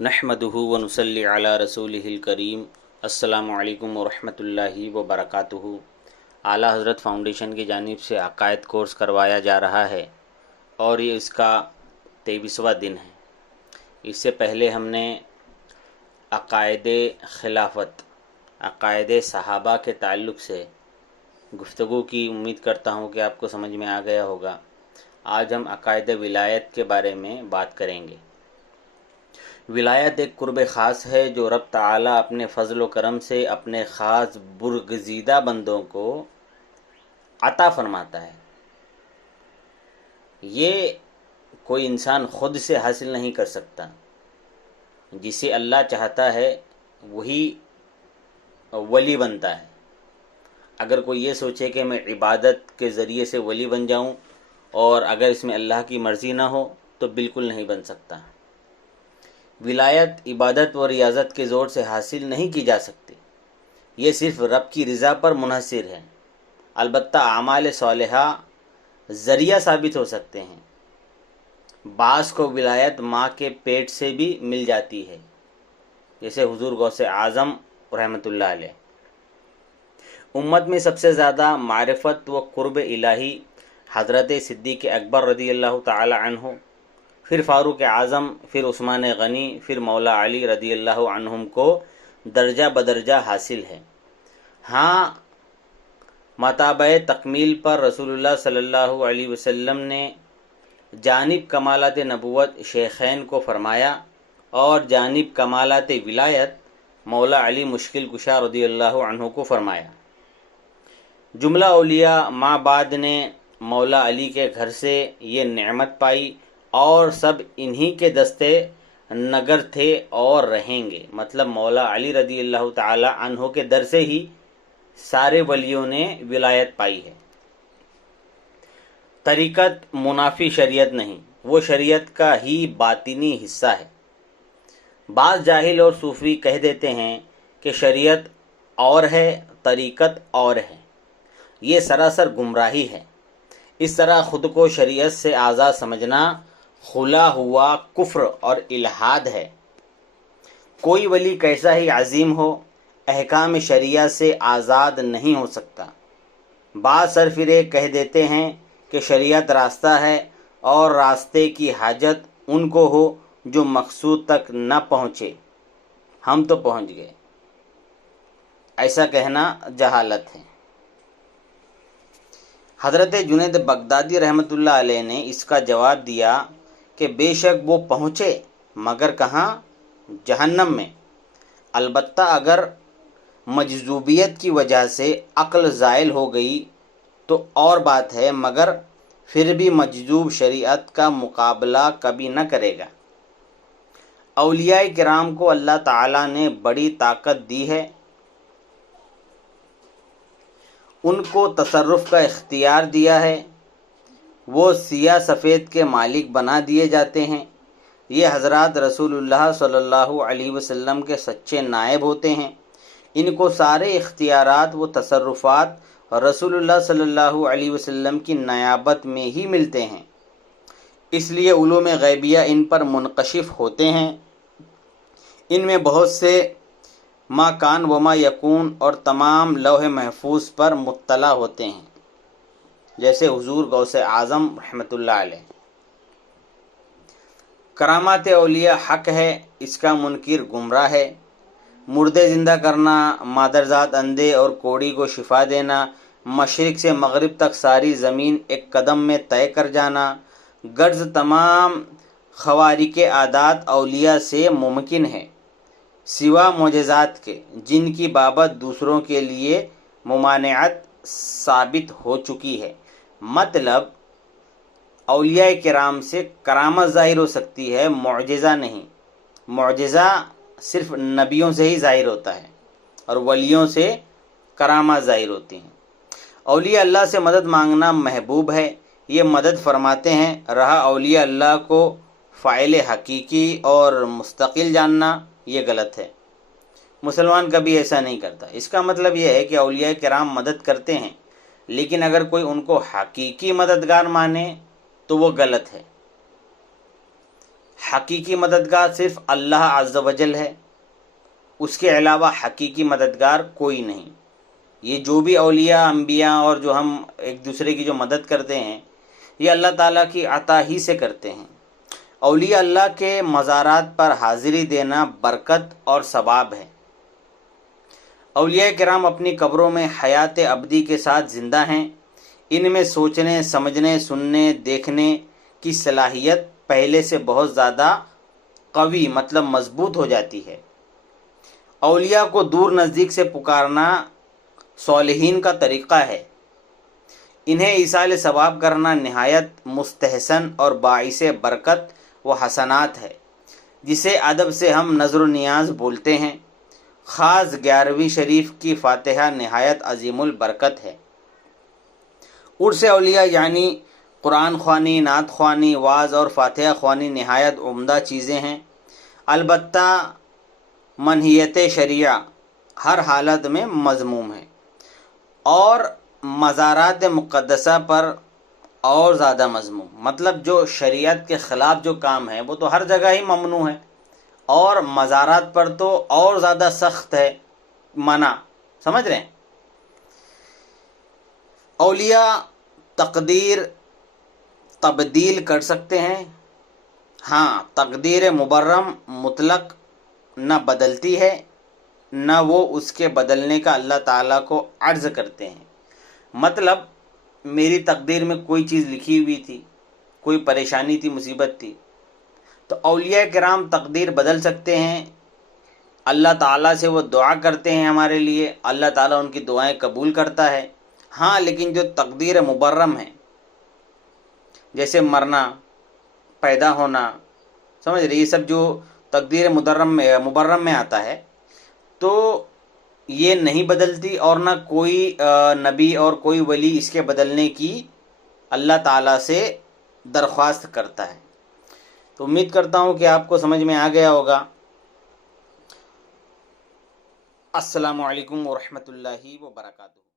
نحمدہ ونصلی علی رسولہ الکریم۔ السلام علیکم ورحمۃ اللہ وبرکاتہ۔ اعلیٰ حضرت فاؤنڈیشن کی جانب سے عقائد کورس کروایا جا رہا ہے اور یہ اس کا 23واں دن ہے۔ اس سے پہلے ہم نے عقائد خلافت، عقائد صحابہ کے تعلق سے گفتگو کی، امید کرتا ہوں کہ آپ کو سمجھ میں آ گیا ہوگا۔ آج ہم عقائد ولایت کے بارے میں بات کریں گے۔ ولایت ایک قرب خاص ہے جو رب تعالیٰ اپنے فضل و کرم سے اپنے خاص برگزیدہ بندوں کو عطا فرماتا ہے۔ یہ کوئی انسان خود سے حاصل نہیں کر سکتا، جسے اللہ چاہتا ہے وہی ولی بنتا ہے۔ اگر کوئی یہ سوچے کہ میں عبادت کے ذریعے سے ولی بن جاؤں اور اگر اس میں اللہ کی مرضی نہ ہو تو بالکل نہیں بن سکتا۔ ولایت عبادت و ریاضت کے زور سے حاصل نہیں کی جا سکتی، یہ صرف رب کی رضا پر منحصر ہے۔ البتہ اعمال صالحہ ذریعہ ثابت ہو سکتے ہیں۔ بعض کو ولایت ماں کے پیٹ سے بھی مل جاتی ہے، جیسے حضور غوث اعظم رحمۃ اللہ علیہ۔ امت میں سب سے زیادہ معرفت و قرب الہی حضرت صدیق اکبر رضی اللہ تعالی عنہ، پھر فاروق اعظم، پھر عثمان غنی، پھر مولا علی رضی اللہ عنہم کو درجہ بدرجہ حاصل ہے۔ ہاں، ماتابع تکمیل پر رسول اللہ صلی اللہ علیہ وسلم نے جانب کمالات نبوت شیخین کو فرمایا اور جانب کمالات ولایت مولا علی مشکل کشا رضی اللہ عنہ کو فرمایا۔ جملہ اولیاء ماں بعد نے مولا علی کے گھر سے یہ نعمت پائی اور سب انہی کے دستے نگر تھے اور رہیں گے۔ مطلب مولا علی رضی اللہ تعالی عنہ کے در سے ہی سارے ولیوں نے ولایت پائی ہے۔ طریقت منافی شریعت نہیں، وہ شریعت کا ہی باطنی حصہ ہے۔ بعض جاہل اور صوفی کہہ دیتے ہیں کہ شریعت اور ہے، طریقت اور ہے۔ یہ سراسر گمراہی ہے۔ اس طرح خود کو شریعت سے آزاد سمجھنا کھلا ہوا کفر اور الحاد ہے۔ کوئی ولی کیسا ہی عظیم ہو، احکام شریعہ سے آزاد نہیں ہو سکتا۔ بعض سرفرے کہہ دیتے ہیں کہ شریعت راستہ ہے اور راستے کی حاجت ان کو ہو جو مقصود تک نہ پہنچے، ہم تو پہنچ گئے۔ ایسا کہنا جہالت ہے۔ حضرت جنید بغدادی رحمۃ اللہ علیہ نے اس کا جواب دیا کہ بے شک وہ پہنچے، مگر کہاں؟ جہنم میں۔ البتہ اگر مجذوبیت کی وجہ سے عقل زائل ہو گئی تو اور بات ہے، مگر پھر بھی مجذوب شریعت کا مقابلہ کبھی نہ کرے گا۔ اولیاء کرام کو اللہ تعالیٰ نے بڑی طاقت دی ہے، ان کو تصرف کا اختیار دیا ہے، وہ سیاہ سفید کے مالک بنا دیے جاتے ہیں۔ یہ حضرات رسول اللہ صلی اللہ علیہ وسلم کے سچے نائب ہوتے ہیں۔ ان کو سارے اختیارات و تصرفات رسول اللہ صلی اللہ علیہ وسلم کی نیابت میں ہی ملتے ہیں، اس لیے علوم غیبیہ ان پر منکشف ہوتے ہیں۔ ان میں بہت سے ما کان و ما یکون اور تمام لوح محفوظ پر مطلع ہوتے ہیں، جیسے حضور غوث اعظم رحمۃ اللہ علیہ۔ کرامات اولیاء حق ہے، اس کا منکر گمراہ ہے۔ مردے زندہ کرنا، مادرزاد اندھے اور کوڑی کو شفا دینا، مشرق سے مغرب تک ساری زمین ایک قدم میں طے کر جانا، غرض تمام خوارق عادات اولیاء سے ممکن ہے، سوا معجزات کے جن کی بابت دوسروں کے لیے ممانعت ثابت ہو چکی ہے۔ مطلب اولیاء کرام سے کرامت ظاہر ہو سکتی ہے، معجزہ نہیں۔ معجزہ صرف نبیوں سے ہی ظاہر ہوتا ہے اور ولیوں سے کرامات ظاہر ہوتی ہیں۔ اولیاء اللہ سے مدد مانگنا محبوب ہے، یہ مدد فرماتے ہیں۔ رہا اولیاء اللہ کو فاعل حقیقی اور مستقل جاننا، یہ غلط ہے۔ مسلمان کبھی ایسا نہیں کرتا۔ اس کا مطلب یہ ہے کہ اولیاء کرام مدد کرتے ہیں، لیکن اگر کوئی ان کو حقیقی مددگار مانے تو وہ غلط ہے۔ حقیقی مددگار صرف اللہ عز و جل ہے، اس کے علاوہ حقیقی مددگار کوئی نہیں۔ یہ جو بھی اولیاء انبیاء اور جو ہم ایک دوسرے کی جو مدد کرتے ہیں یہ اللہ تعالیٰ کی عطا ہی سے کرتے ہیں۔ اولیاء اللہ کے مزارات پر حاضری دینا برکت اور ثواب ہے۔ اولیاء کرام اپنی قبروں میں حیات ابدی کے ساتھ زندہ ہیں۔ ان میں سوچنے، سمجھنے، سننے، دیکھنے کی صلاحیت پہلے سے بہت زیادہ قوی مطلب مضبوط ہو جاتی ہے۔ اولیاء کو دور نزدیک سے پکارنا صالحین کا طریقہ ہے۔ انہیں ایصال ثواب کرنا نہایت مستحسن اور باعث برکت و حسنات ہے، جسے ادب سے ہم نظر و نیاز بولتے ہیں۔ خاص 11ویں شریف کی فاتحہ نہایت عظیم البرکت ہے۔ عرس اولیاء یعنی قرآن خوانی، نعت خوانی، وعظ اور فاتحہ خوانی نہایت عمدہ چیزیں ہیں، البتہ منہیت شریعہ ہر حالت میں مذموم ہے، اور مزارات مقدسہ پر اور زیادہ مذموم، مطلب جو شریعت کے خلاف جو کام ہے وہ تو ہر جگہ ہی ممنوع ہے، اور مزارات پر تو اور زیادہ سخت ہے منع، سمجھ رہے ہیں؟ اولیاء تقدیر تبدیل کر سکتے ہیں، ہاں تقدیر مبرم مطلق نہ بدلتی ہے، نہ وہ اس کے بدلنے کا اللہ تعالیٰ کو عرض کرتے ہیں۔ مطلب میری تقدیر میں کوئی چیز لکھی ہوئی تھی، کوئی پریشانی تھی، مصیبت تھی، تو اولیاء کرام تقدیر بدل سکتے ہیں، اللہ تعالیٰ سے وہ دعا کرتے ہیں ہمارے لیے، اللہ تعالیٰ ان کی دعائیں قبول کرتا ہے۔ ہاں لیکن جو تقدیر مبرم ہے، جیسے مرنا، پیدا ہونا، سمجھ رہے، یہ سب جو تقدیر مبرم میں آتا ہے تو یہ نہیں بدلتی، اور نہ کوئی نبی اور کوئی ولی اس کے بدلنے کی اللہ تعالیٰ سے درخواست کرتا ہے۔ تو امید کرتا ہوں کہ آپ کو سمجھ میں آ گیا ہوگا۔ السلام علیکم ورحمۃ اللہ وبرکاتہ۔